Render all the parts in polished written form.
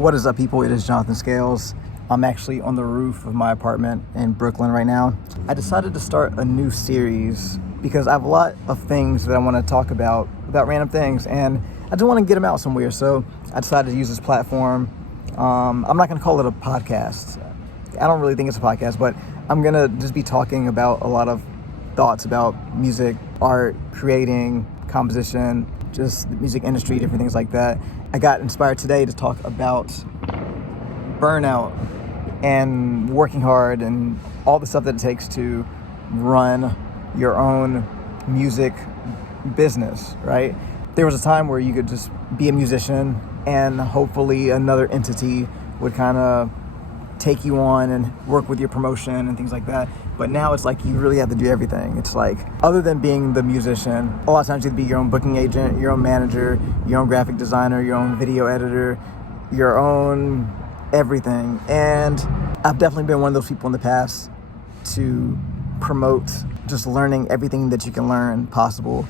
What is up, people? It is Jonathan Scales. I'm actually on the roof of my apartment in Brooklyn right now. I decided to start a new series because I have a lot of things that I want to talk about random things, and I just want to get them out somewhere. So I decided to use this platform. I'm not going to call it a podcast. I don't really think it's a podcast, but I'm going to just be talking about a lot of thoughts about music, art, creating, composition, just the music industry, different things like that. I got inspired today to talk about burnout and working hard and all the stuff that it takes to run your own music business, right? There was a time where you could just be a musician and hopefully another entity would kind of take you on and work with your promotion and things like that. But now it's like you really have to do everything. It's like, other than being the musician, a lot of times you have to be your own booking agent, your own manager, your own graphic designer, your own video editor, your own everything. And I've definitely been one of those people in the past to promote just learning everything that you can learn possible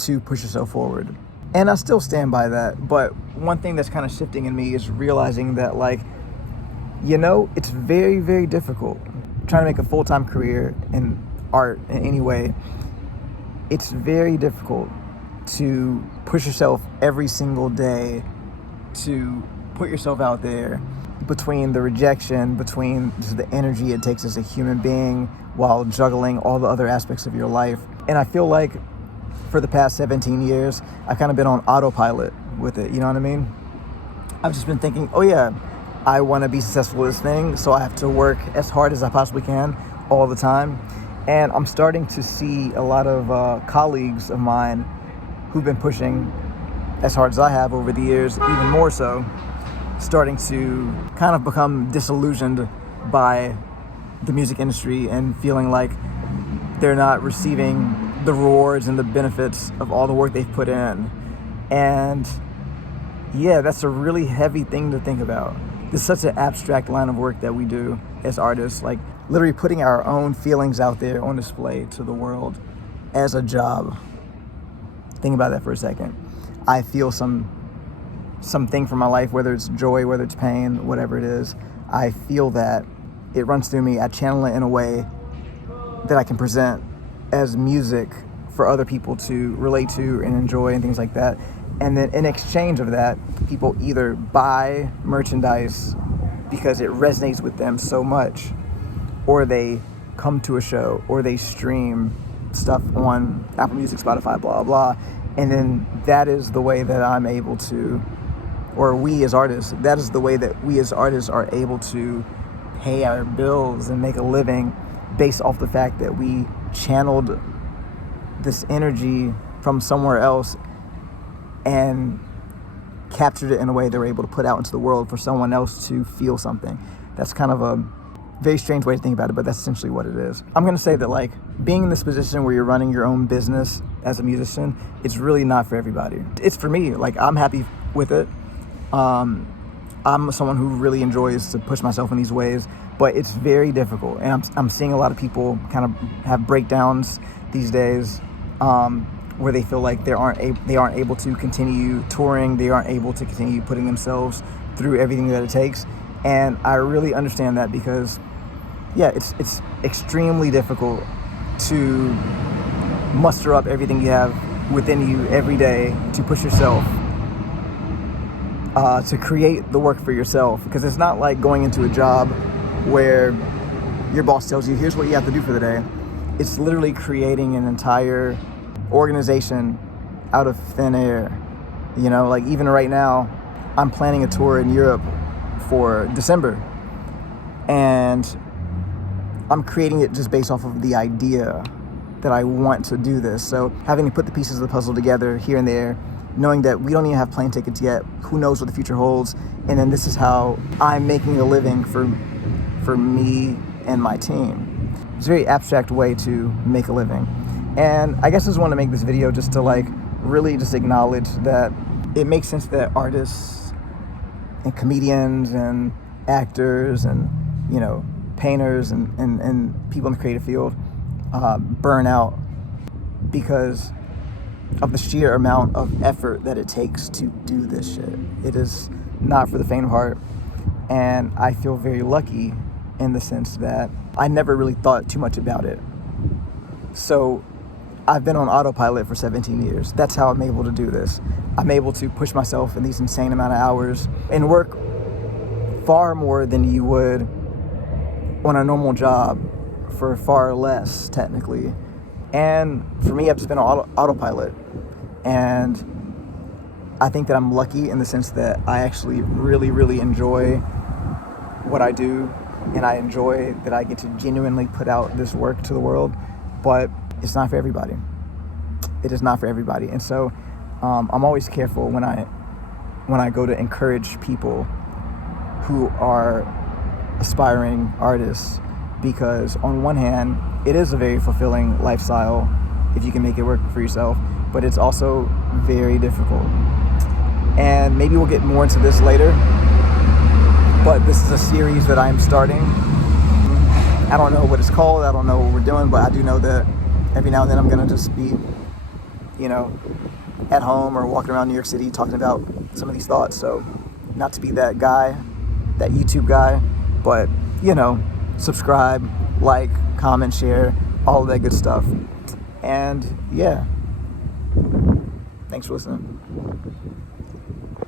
to push yourself forward. And I still stand by that. But one thing that's kind of shifting in me is realizing that, like, it's very, very difficult trying to make a full-time career in art in any way. It's very difficult to push yourself every single day, to put yourself out there, between the rejection, between just the energy it takes as a human being while juggling all the other aspects of your life. And I feel like for the past 17 years, I've kind of been on autopilot with it, you know what I mean? I've just been thinking, oh yeah, I want to be successful at this thing, so I have to work as hard as I possibly can all the time. And I'm starting to see a lot of colleagues of mine who've been pushing as hard as I have over the years, even more so, starting to kind of become disillusioned by the music industry and feeling like they're not receiving the rewards and the benefits of all the work they've put in. And yeah, that's a really heavy thing to think about. It's such an abstract line of work that we do as artists, like literally putting our own feelings out there on display to the world as a job. Think about that for a second. I feel something from my life, whether it's joy, whether it's pain, whatever it is. I feel that it runs through me. I channel it in a way that I can present as music for other people to relate to and enjoy and things like that. And then in exchange of that, people either buy merchandise because it resonates with them so much, or they come to a show, or they stream stuff on Apple Music, Spotify, blah, blah. And then that is the way that I'm able to, or we as artists, that is the way that we as artists are able to pay our bills and make a living based off the fact that we channeled this energy from somewhere else and captured it in a way they were able to put out into the world for someone else to feel something. That's kind of a very strange way to think about it, but that's essentially what it is. I'm going to say that, like, being in this position where you're running your own business as a musician, it's really not for everybody. It's for me. Like, I'm happy with it. I'm someone who really enjoys to push myself in these ways, but it's very difficult. And I'm seeing a lot of people kind of have breakdowns these days, where they feel like they aren't able to continue touring, they aren't able to continue putting themselves through everything that it takes. And I really understand that, because yeah, it's extremely difficult to muster up everything you have within you every day to push yourself, to create the work for yourself. Because it's not like going into a job where your boss tells you, here's what you have to do for the day. It's literally creating an entire organization out of thin air. Like even right now, I'm planning a tour in Europe for December, and I'm creating it just based off of the idea that I want to do this. So having to put the pieces of the puzzle together here and there, knowing that we don't even have plane tickets yet, who knows what the future holds, and then this is how I'm making a living for me and my team. It's a very abstract way to make a living. And I guess I just want to make this video just to, like, really just acknowledge that it makes sense that artists and comedians and actors and, painters and people in the creative field burn out because of the sheer amount of effort that it takes to do this shit. It is not for the faint of heart. And I feel very lucky in the sense that I never really thought too much about it. So I've been on autopilot for 17 years. That's how I'm able to do this. I'm able to push myself in these insane amount of hours and work far more than you would on a normal job for far less, technically. And for me, I've just been on autopilot. And I think that I'm lucky in the sense that I actually really, really enjoy what I do. And I enjoy that I get to genuinely put out this work to the world. But it's not for everybody. It is not for everybody. And so I'm always careful when I go to encourage people who are aspiring artists, because on one hand, it is a very fulfilling lifestyle if you can make it work for yourself, but it's also very difficult. And maybe we'll get more into this later, but this is a series that I'm starting. I don't know what it's called, I don't know what we're doing, but I do know that every now and then I'm gonna just be, at home or walking around New York City talking about some of these thoughts. So not to be that guy, that YouTube guy, but subscribe, like, comment, share, all of that good stuff. And yeah, thanks for listening.